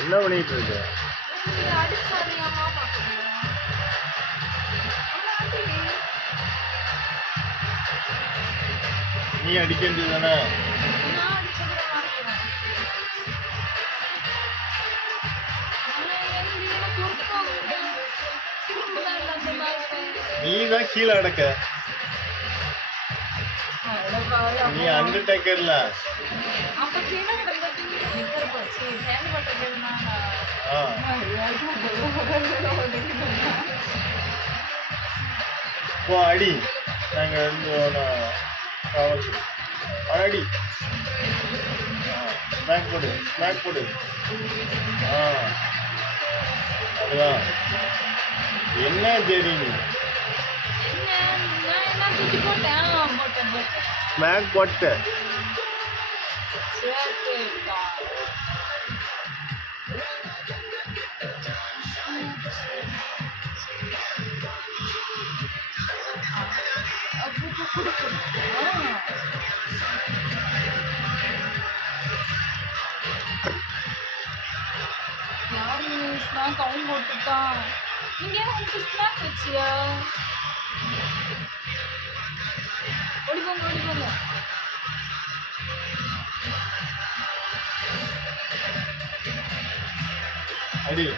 என்ன பண்ணிட்டு இருக்க? நீ அடிக்க வேண்டியதுதானே? நீ தான் கீழே அடக்க. நீ அண்டர்டேக்கர்ல. போ அடி. நாங்க அடி. ஸ்நாக் போடு, ஸ்நாக் போடு. அதுதான். என்ன தெரியும்? ஸ்நாக் போட்ட. ஸ்நாக் அவன் போட்டுட்டான். நீங்க உனக்கு ஸ்நாக் வச்சியா? ஓடிப்போங்க ஓடிப்போங்க. அடி.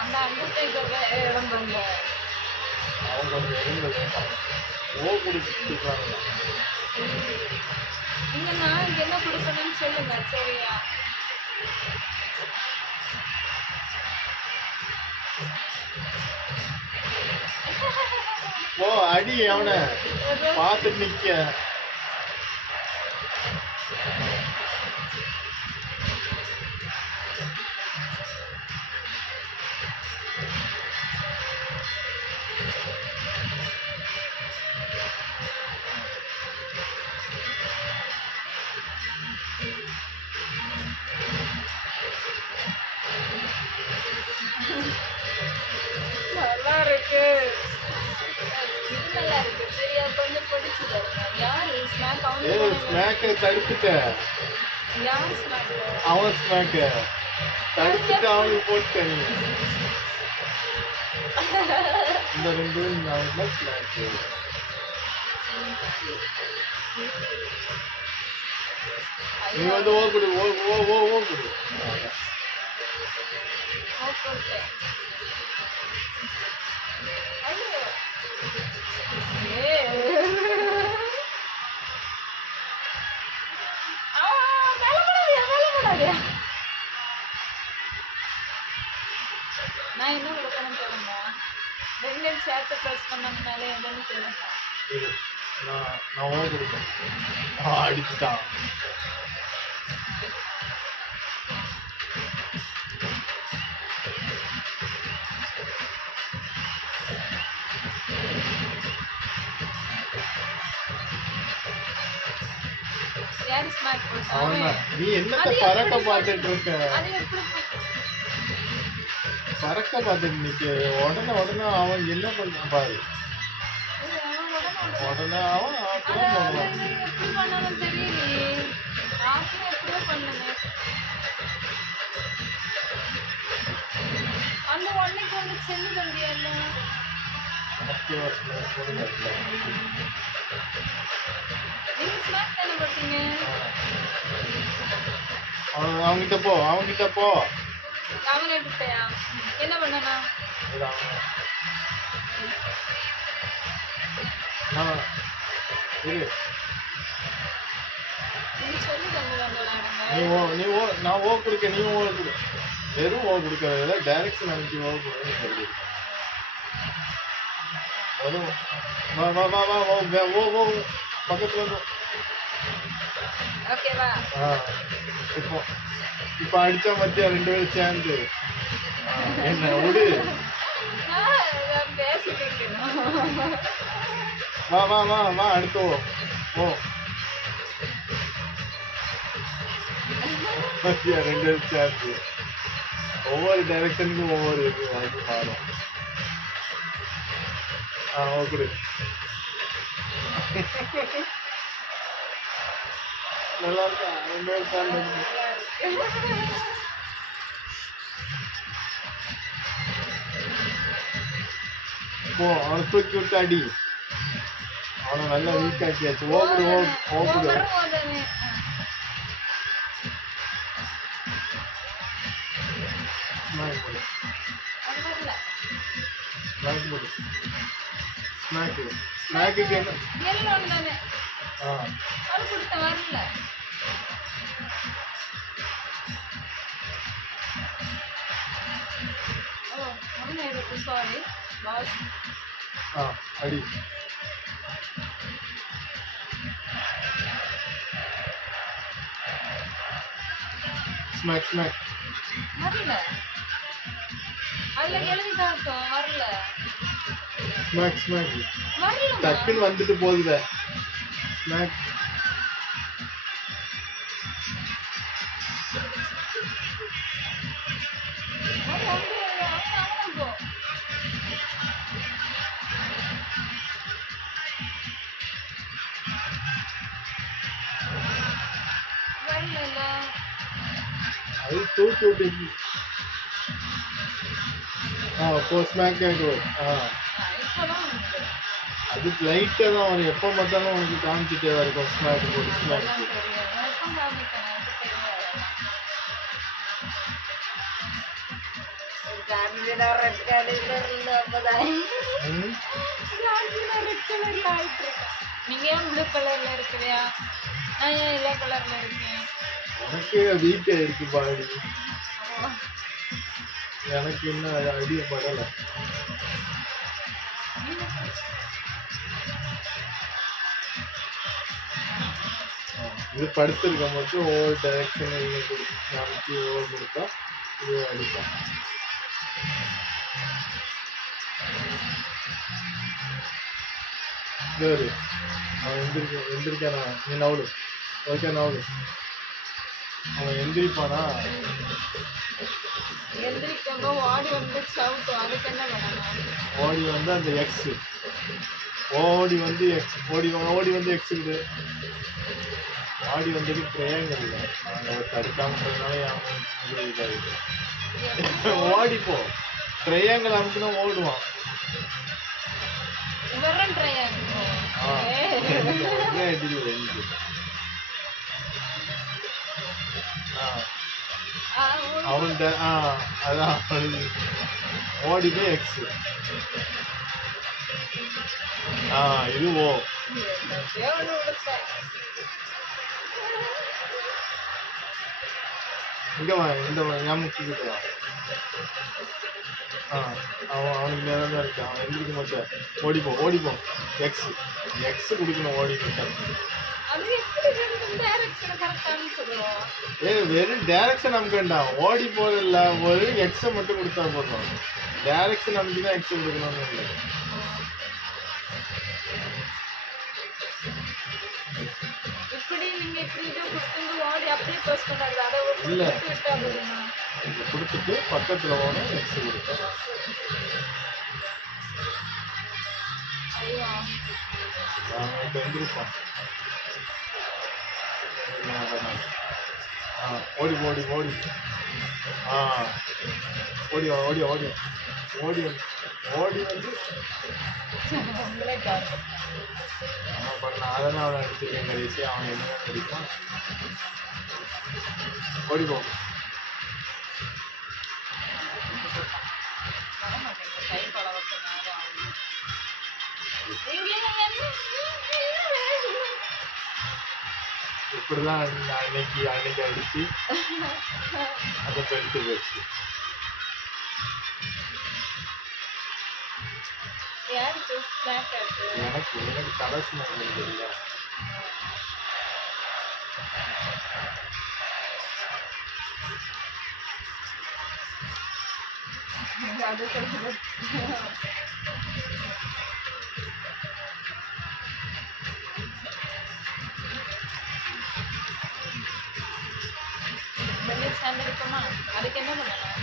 அந்த அண்டர்டேக்கர்ல இடம் பண்ண அவங்க குடிச்சிருக்காங்க. நீங்க நான் என்ன கொடுக்கணும்னு சொல்லுங்க. சரியா? ஓ அடி. அவனை பார்த்துட்டு நிக்க. நல்லா இருக்கு. நல்லா இருக்கு. சரியா? கொஞ்சம் பிடிச்சு தருங்க. யாரு ஸ்நாக்? அவன் ஸ்நாக்கை தடுத்துட்ட. யார் ஸ்நாக்? அவன் ஸ்நாக்கை தடுத்துட்டு அவனுக்கு போட்டு. இந்த ரெண்டு நான் ஸ்நாக்கு. நீ வந்து ஓ குடு. ஓ ஓ ஓ ஓ குடு. நான் என்ன கொடுக்கணும் சொல்லுங்க. ரெண்டு சேர்த்து ப்ரெஸ் பண்ணதுனால என்னன்னு சொல்லுங்க. நான் ஓ கொடுப்பேன். அடிச்சுட்டான். யார் ஸ்நாக்? நீ என்னத்த பறக்க பார்த்துட்டு இருக்க? பறக்க பார்த்துட்டு நிக்க. உடனே உடனே அவன் என்ன பண்றான் பாரு. உடனே அவன் எப்படி பண்ணணும் தெரியலையே. எப்படியோ பண்ணுங்க. அந்த ஒன்னைக்கு ஒன்று செல்லு வண்டியல்ல. நீங்க ஸ்நாக் தானே பார்த்தீங்க? அவங்கிட்ட போ. அவங்கிட்ட போ. அவனை விட்டையா? என்ன பண்ணனா? நான் இரு நீங்க சொல்லி தந்து விளையாடுங்க. நான் ஓ கொடுக்க நீ ஓ கொடு. வெறும் ஓ கொடுக்கறதுல டைரக்ஷன் அனுப்பி ஓ கொடுன்னு சொல்லியிருக்கேன். வரும். வா வா வா வா ஓ ஓ பக்கத்துல வந்து. ஓகேவா? இப்போ இப்போ அடிச்சா மத்தியா 2 பேரும் சேர்ந்து என்ன விடு. நான் பேசிட்டு இருக்கேன். வா வா வா வா அடுத்து ஓ மத்தியா 2 பேரும் சேர்ந்து ஒவ்வொரு டைரக்ஷனுக்கும் ஒவ்வொரு இது அது மாறும். ஓகே நல்லா இருக்கா 2 பேரும் சேர்ந்து போ. அவனை தூக்கி விட்டு அடி. அவனை நல்லா வீக் ஆக்கியாச்சு. ஓகுடு ஓகுடு ஸ்நாக் போடு ஸ்நாக் போடு ஸ்நாக்குக்கு என்ன வரல. Sorry boss. அடி. ஸ்நாக் வரல. அதுல எழுதி காட்டும் வரல. ஸ்நாக் வரல. டக்குன்னு வந்துட்டு போகுதுல ஸ்நாக். அது தூக்கி விட்டு போ ஸ்நாக் ஆகிட்டு. அது லைட்டாக தான் வரும். எப்போ பார்த்தாலும் உனக்கு காமிச்சிட்டே தான் இருக்கும். ஸ்நாக் போட்டு ஸ்நாக் நீங்க ஏன் ப்ளூ கலர்ல இருக்கிறியா? நான் ஏன் எல்லோ கலர்ல இருக்கேன்? உனக்கே வீக்கா இருக்கு பாடி. எனக்கு என்ன அடிய படல. இது படுத்திருக்க மட்டும் ஒவ்வொரு டைரக்ஷன் நமக்கு ஓவர் கொடுத்தா இது அடிப்பான். அவன் எந்திரிக்கானா? நீ நவுடு. Okay now. அவன் எந்திரிப்பானா? எந்திரிக்கங்க ஓடி வந்து சவுட்டும். அதுக்கு என்ன பண்ணணும்? ஓடி வந்து அந்த எக்ஸ் ஓடி வந்து எக்ஸ் விடு. ஆடி வந்தது ட்ரையாங்கல் இல்லை. நாங்கள் தடுக்காமன்றதுனால அவன் இதாகிட்டு ஓடிப்போ. ட்ரையாங்கல் அமுக்குனா ஓடுவான். அவன் அதான் ஓடிவே எக்ஸ். இது ஓ. இங்க வா. இந்த ஞாபகம் அவனுக்கு நேரம் தான் இருக்கு. அவன் எந்திரிக்க மாட்டேன். ஓடிப்போம் எக்ஸ் கொடுக்கணும். ஓடிக்கிட்டான். வெறும் டைரக்ஷன் நமக்குண்டா. ஓடி போதில்ல. ஒரு எக்ஸை மட்டும் கொடுத்தா போதும். டைரக்ஷன் நமக்கு தான் எக்ஸ் கொடுக்கணும்னு இல்லை. இல்ல கொடுத்துட்டு பக்கத்துல போன எக்ஸ் கொடுத்தேன். எந்திரிப்பான். ஓடி ஓடி ஓடி ஓடி ஓடி ஓடி ஓடி ஓடி வந்து அதெல்லாம் அவனை அடிச்சிருக்கேன். கடைசி அவன் என்ன அடிப்பான். ஓடிப்போ. இங்க என்ன இப்படிதான் அன்னைக்கு அடிச்சு அதை பெல்ட்டு போச்சு. யாருக்கு ஸ்நாக் ஆட்டு? எனக்கு தலை ஸ்நாக் இல்லை. அது சொல்லுங்க. வெளியே சேர்ந்துருக்குமா? அதுக்கு என்ன பண்ணலாம்?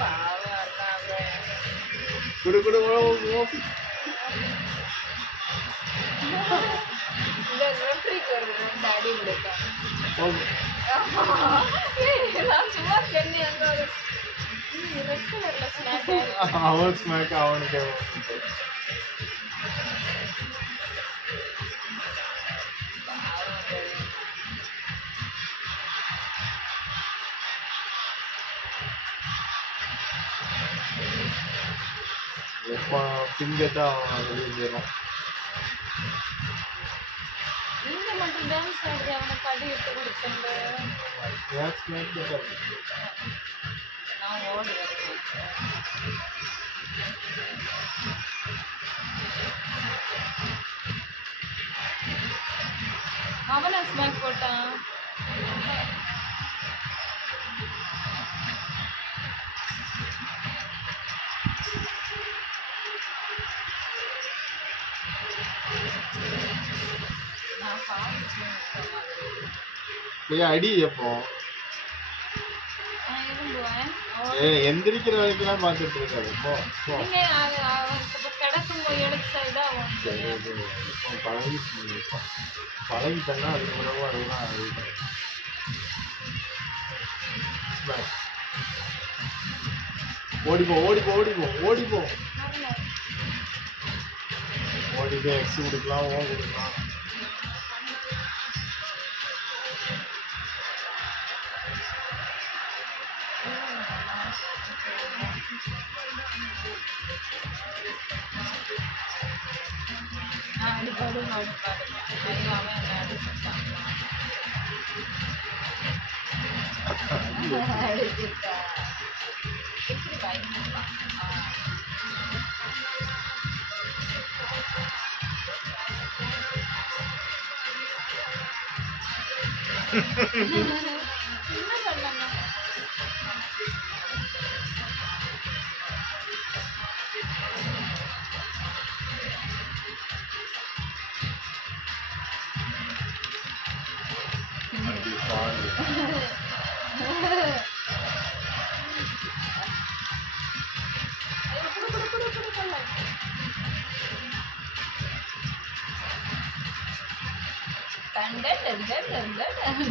பாவம் அண்ணாவே. குடு குடு இந்த ரெஃப்ரிக்கு ஒரு 2 அடி கொடுத்தான். நான் சும்மா சென்னை அங்க ஒரு ரெட் கலர்ல ஸ்நாக் அவன் ஸ்நாக் அவனுக்கு பிங்கதான் அவன் வெளியே போயிடும். நீங்க மட்டும் டான்ஸ் ஆடி அவனுக்கு அடி விட்டு கொடுத்தேன். நான் ஓடுவேன். அவனா ஸ்நாக் போட்டான். அடி எப்போ எந்திரிக்கிற வரைக்கும் பார்த்துட்டு இருக்காரு. பழகிட்டா அது உணவு அதுதான். ஓடிப்போ ஓடிப்போ ஓடிப்போ ஓடிப்போ ஓடிப்போ எக்ஸ் கொடுக்கலாம் ஓ கொடுக்கலாம். அடிப்பாடு அவன் அடிச்சுட்டான். அடிச்சுட்டா எப்படி பயன்படுத்தான். என்ன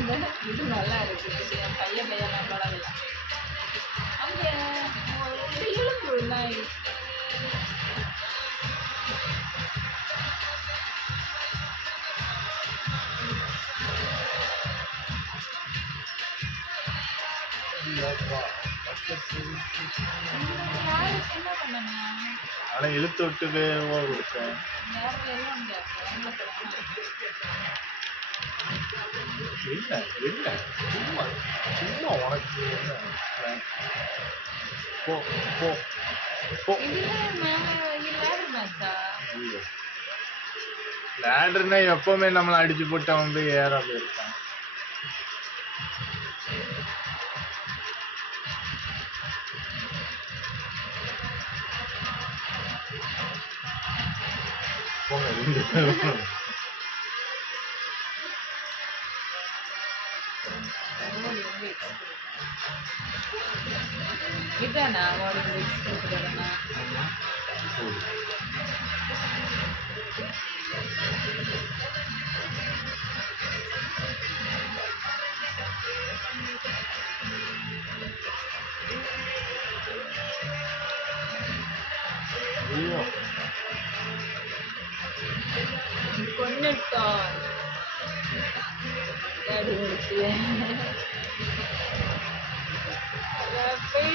பண்ண இது நல்லா இருக்கு. என் பையன் நம்மளால அங்க இழுப்பு நாய் என்ன பண்ண ஆனா இழுத்து விட்டு கொடுத்தேன். இல்ல இல்ல சும்மா சும்மா உனக்கு என்ன போ போ போ. லேடர்னா எப்பவுமே நம்மளை அடிச்சு போட்டு அவன் போய் ஏற போயிருக்கான். இதானா வாடிங் மிக்ஸ் கொடுக்குறதுனா ஐயோ கொன்னுட்டோம் டாடி முடிச்சு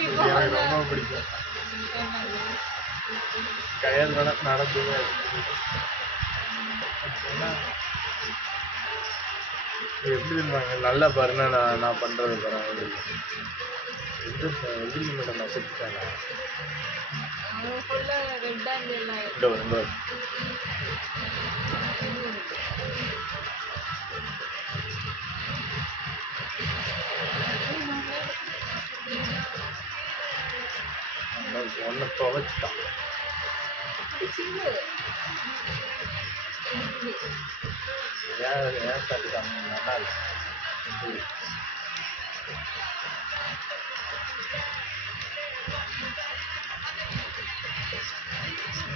இது எனக்கு ரொம்ப பிடிக்கும். கயல் நடந்து எப்படி இருந்தாங்க நல்லா பாருன்னா நான் பண்றது பாருங்க. எதிரி மேடம் நான் செஞ்சுட்டாங்க. இந்த ஒரு ஒன்றை துவைச்சிட்டான். ஏன் சாப்பிட்டாங்க நல்லா இருக்கு.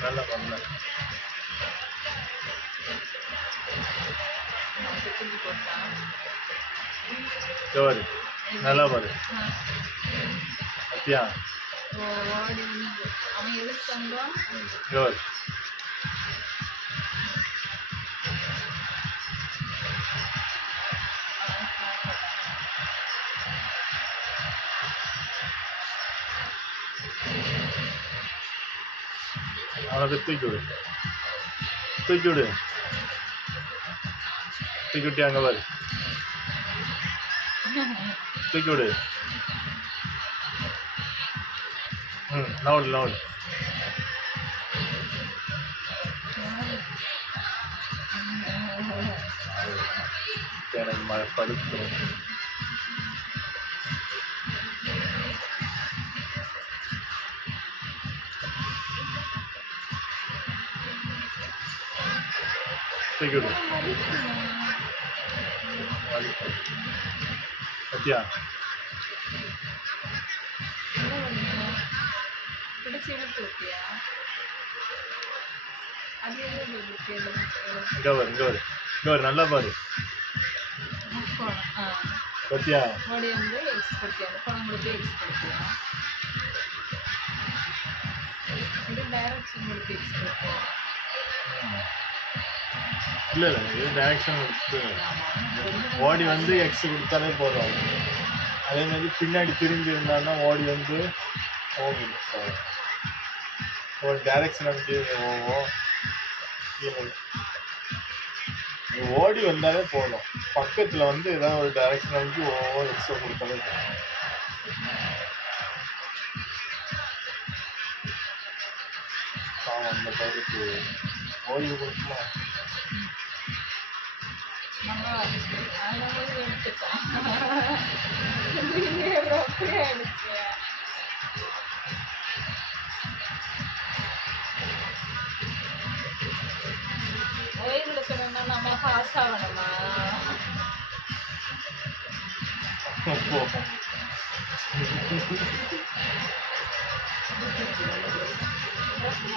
நல்லா பண்ணேன். சரி நல்லா பாரு பத்தியா அவன் எழுத்தாங்க சரி அவனை தூக்கி விடு தூக்கி விடு தூக்கி விட்டு அங்கே பாரு தூக்கி விடு. லவுட் எனக்கு படுத்தும். தூக்கி விடு பத்தியா இங்கே வரு நல்லா பாரு பத்தியா இல்லை இது டைரக்ஷன் ஓடி வந்து எக்ஸ் கொடுத்தாலே போதும். அதே மாதிரி பின்னாடி திரும்பி இருந்தான்னா ஓடி வந்து ஒரு டைரக்ஷன் வந்து ஓடி வந்தாலே போதும். பக்கத்தில் வந்து ஏதாவது ஒரு டைரக்ஷன் வந்து எக்ஸை கொடுத்தாலே போதும். அந்த பகுதிக்கு ஓய்வு கொடுக்குமா நம்ம பாஸ் ஆகணுமா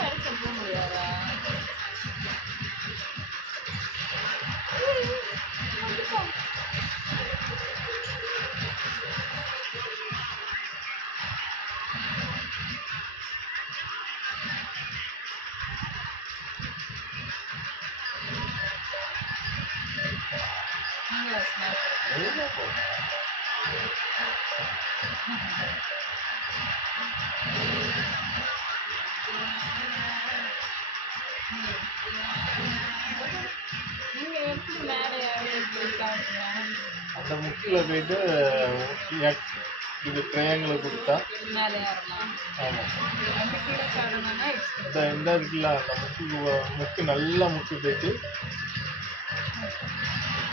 அடிச்சு போக முடியாதா அந்த முக்கில் போயிட்டு இது ட்ரையாங்கிளை கொடுத்தா ஆமாம் இந்த இருக்குல்ல அந்த முக்கு நல்லா முக்கு போயிட்டு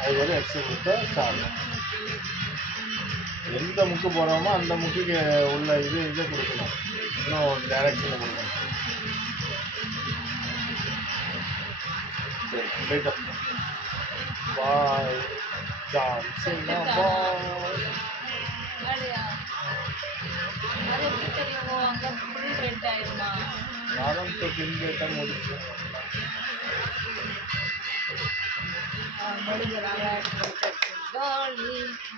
அது வரை எக்ஸை கொடுத்தா சாப்பிடும். எந்த முக்கு போடுறோமோ அந்த முக்குக்கு உள்ள இதை கொடுக்கணும். இன்னும் டைரக்ஷனில் கொடுக்கணும். சரி போயிட்டு பாய் டான்ஸிங் பாய். நானும் இப்போ பின் கேட்டால் முடிச்சேன்.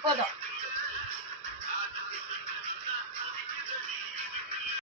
போதும்